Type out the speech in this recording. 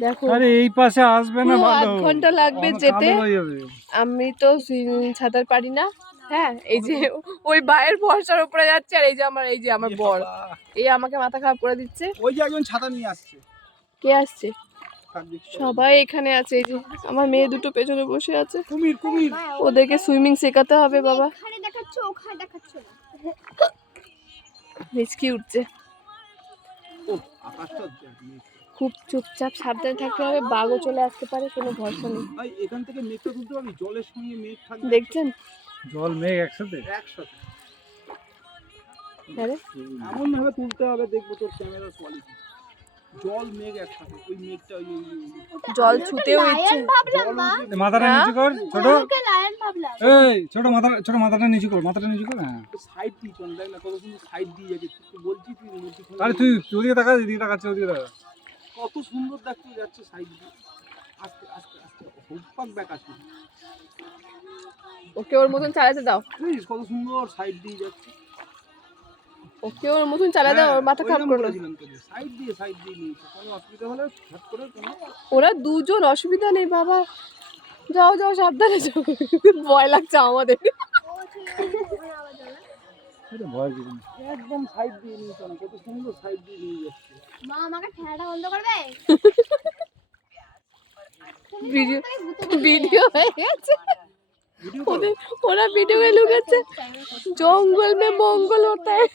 দেখো আরে এই পাশে আসবে না, ভালো 8 ঘন্টা লাগবে যেতে। আমি তো সাঁতার পারি না। হ্যাঁ, এই যে ওই ভাইয়ের ভরসার উপরে যাচ্ছে, আর এই যে আমার বর, এই আমাকে মাথা খারাপ করে দিচ্ছে। ওই যে একজন ছাতা নিয়ে আসছে। কে আসছে? সবাই এখানে আছে। এই যে আমার মেয়ে দুটো পেছনে বসে আছে। কুমির কুমির। ওদেরকে সুইমিং শেখাতে হবে বাবা। এখানে দেখাচ্ছ ওখানে দেখাচ্ছ না। হিচকি উঠছে। ও আকাশটা খুব চুপচাপ সাবধানে থাকতে হবে, বাঘও চলে আসতে পারে, কোনো ভরসা নেই। ভাই এখান থেকে মেঘটা তুলতে পারবি? জলের সঙ্গে মেঘ থাকবে। দেখছেন জল মেঘ একসাথে। একসাথে আরে এমন ভাবে তুলতে হবে, দেখবো তোর ক্যামেরার কোয়ালিটি। জল মেঘ একসাথে, ওই মেঘটা জল ছুতেও ইচ্ছে। ভাবলাম মা, মাথাটা নিচু কর ছোট। ওকে লায়ন ভাবলাম। এই ছোট মাথাটা নিচু কর, মাথাটা নিচু কর। হ্যাঁ, সাইড দিয়ে চল, দেখ না কত সুন্দর সাইড দিয়ে যাচ্ছে। তুই বলছি তুই মধ্যখানে আরে তুই ওদিকে তাকা, এদিকে তাকাচ্ছে, ওদিকে তাকা। কত সুন্দর দেখতে যাচ্ছে সাইড দিয়ে। আস্তে আস্তে আস্তে হুপাক ব্যাক আসবে। ওকে ওর মতন চালাতে দাও, প্লিজ, কত সুন্দর সাইড দিয়ে যাচ্ছে। ওকে ওর মতন চালাতে দাও, ওর মাথা খারাপ করলো। সাইড দিয়ে নিয়েছে, কোনো অসুবিধা হলে ঝট করে কোনো। ওরা দুজন, অসুবিধা নেই বাবা। যাও যাও সাবধানে যাও, ভয় লাগছে আমাদের। আরে ভয় কিছু নেই। একদম সাইড দিয়ে নিয়েছে, কত সুন্দর সাইড দিয়ে নিয়ে যাচ্ছে। মা আমাকে ঠেলাটা বন্ধ করবে? ভিডিও হয়ে গেছে ওদের, ওরা ভিডিও লুকাচ্ছে। জঙ্গল মে মঙ্গল হতা है।